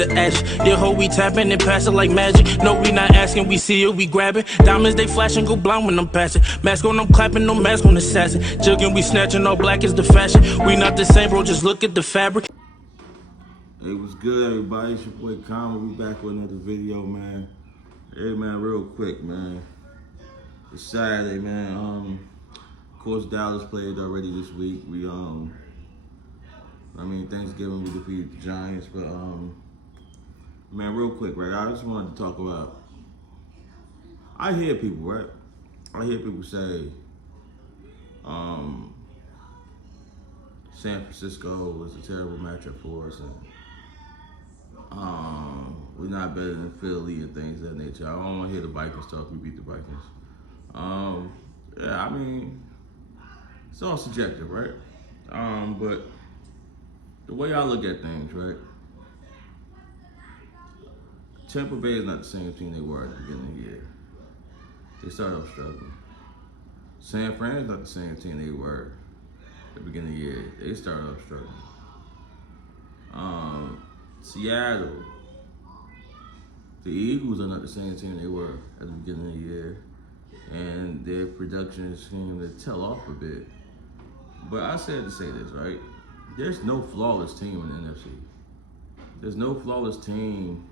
the action. Yeah, ho, we tapping and passing like magic. No, we not asking, we see it, we grabbing. Diamonds, they flashing, go blind when I'm passing. Mask on, I'm clapping, no mask on assassin. Jugging, we snatching, all black is the fashion. We not the same, bro, just look at the fabric. Hey, what's good, everybody? It's your boy Kama. We back with another video, man. Hey, man, real quick, man. It's Saturday, man. Of course, Dallas played already this week. Thanksgiving we defeated the Giants, but man, real quick, right? I just wanted to talk about. I hear people, right? I hear people say, San Francisco was a terrible matchup for us, and we're not better than Philly and things of that nature. I don't want to hear the Vikings talk. We beat the Vikings. Yeah, I mean, it's all subjective, right? But the way I look at things, right? Tampa Bay is not the same team they were at the beginning of the year. They started off struggling. San Fran is not the same team they were at the beginning of the year. They started off struggling. Seattle, the Eagles are not the same team they were at the beginning of the year, and their production seemed to tail off a bit. But I said to say this, right? There's no flawless team in the NFC. There's no flawless team.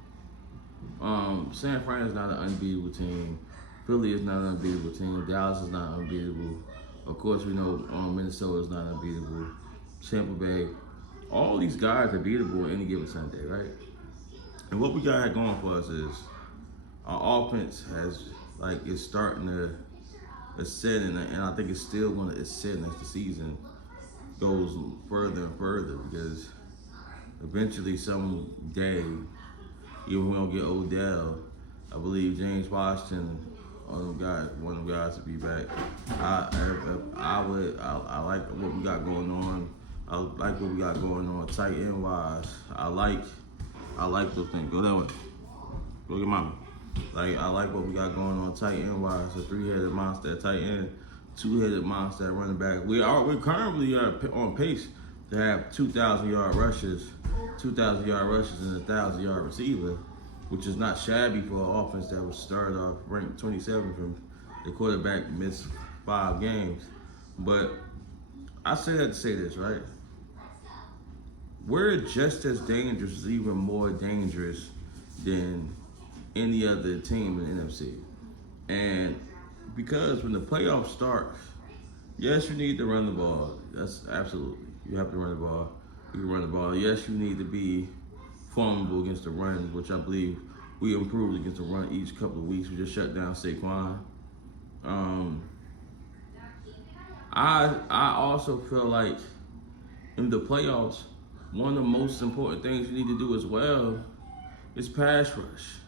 San Fran is not an unbeatable team. Philly is not an unbeatable team. Dallas is not unbeatable. Of course, we know Minnesota is not unbeatable. Tampa Bay. All these guys are beatable any given Sunday, right? And what we got going for us is our offense is starting to ascend, and I think it's still going to ascend as the season goes further and further, because eventually someday, even when we don't get Odell, I believe James Washington, one of them guys to be back. I like what we got going on. I like what we got going on tight end wise. I like those things. Go that way. Go get mama. I like what we got going on tight end wise. A 3-headed monster at tight end, 2-headed monster at running back. We're currently on pace to have 2,000-yard rushes, and a 1,000-yard receiver, which is not shabby for an offense that was started off ranked 27 from the quarterback missed 5 games. But I say that to say this, right? We're just as dangerous, even more dangerous than any other team in the NFC. And because when the playoffs start, yes, you need to run the ball. That's absolutely. You have to run the ball. You can run the ball. Yes, you need to be formidable against the run, which I believe we improved against the run each couple of weeks. We just shut down Saquon. I also feel like in the playoffs, one of the most important things you need to do as well is pass rush.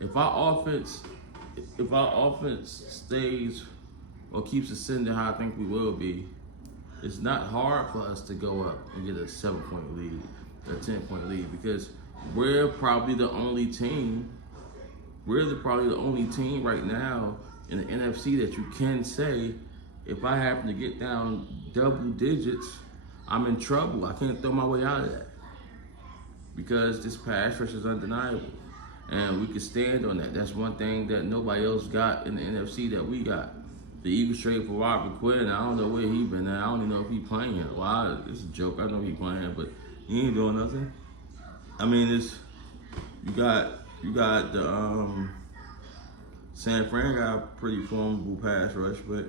If our offense stays or keeps ascending how I think we will be, it's not hard for us to go up and get a 7-point lead, a 10-point lead, because we're probably the only team right now in the NFC that you can say, if I happen to get down double digits, I'm in trouble. I can't throw my way out of that, because this pass rush is undeniable, and we can stand on that. That's one thing that nobody else got in the NFC that we got. The Eagles traded for Robert Quinn. I don't know where he been at. I don't even know if he playing. Well, it's a joke. I know he playing, but he ain't doing nothing. I mean, you got the San Fran got a pretty formidable pass rush, but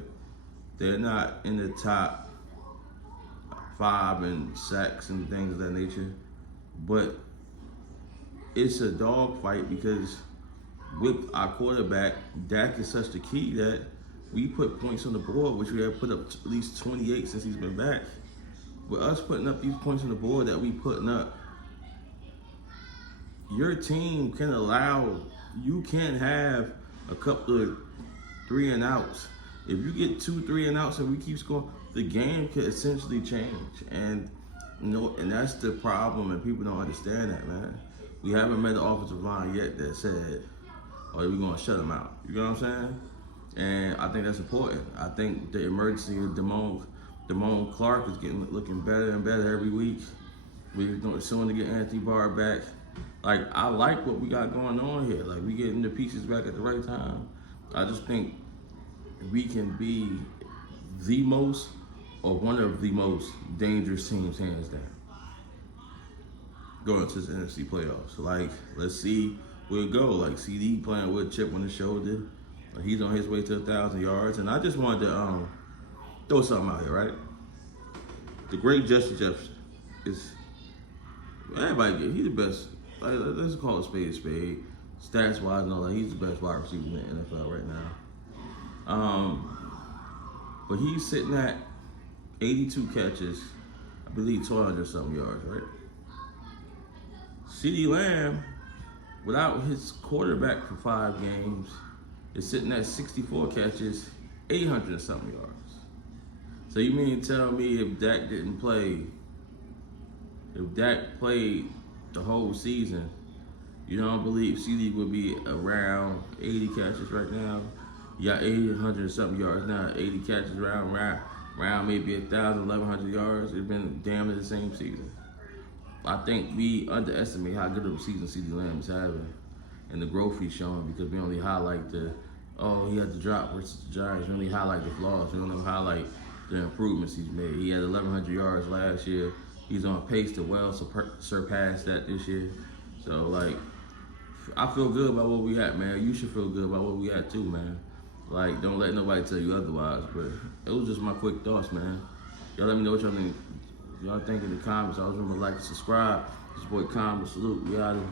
they're not in the top 5 in sacks and things of that nature. But it's a dog fight, because with our quarterback, Dak is such the key that we put points on the board, which we have put up at least 28 since he's been back. With us putting up these points on the board that we putting up, your team you can have a couple of 3 and outs. If you get 2 3 and outs and we keep scoring, the game could essentially change. And and that's the problem, and people don't understand that, man. We haven't met the offensive line yet that said, "Oh, we're gonna shut them out." You know what I'm saying? And I think that's important. I think the emergency of Damone Clark is looking better and better every week. We're doing soon to get Anthony Barr back. Like, I like what we got going on here. Like, we getting the pieces back at the right time. I just think we can be the most or one of the most dangerous teams, hands down, going to the NFC playoffs. Like, let's see where it go. Like, CD playing with a chip on his shoulder. He's on his way to 1,000 yards. And I just wanted to throw something out here, right? The great Justin Jefferson is, he's the best. Like, let's call it a spade. Stats wise, no, like, he's the best wide receiver in the NFL right now. But he's sitting at 82 catches, I believe 1,200 something yards, right? CeeDee Lamb, without his quarterback for 5 games, is sitting at 64 catches, 800 something yards. So you mean to tell me if Dak didn't play, if Dak played the whole season, you don't believe CD would be around 80 catches right now? You got 800 something yards now, 80 catches around maybe 1,000, 1,100 yards. It's been damn near the same season. I think we underestimate how good of a season CeeDee Lamb is having and the growth he's showing, because we only highlight he had the drop versus the Giants. We only highlight the flaws. We don't highlight the improvements he's made. He had 1,100 yards last year. He's on pace to well surpass that this year. So, like, I feel good about what we got, man. You should feel good about what we got too, man. Like, don't let nobody tell you otherwise. But it was just my quick thoughts, man. Y'all let me know what y'all think. Y'all think in the comments. Always remember to like and subscribe. This boy Calm, salute. We out of here.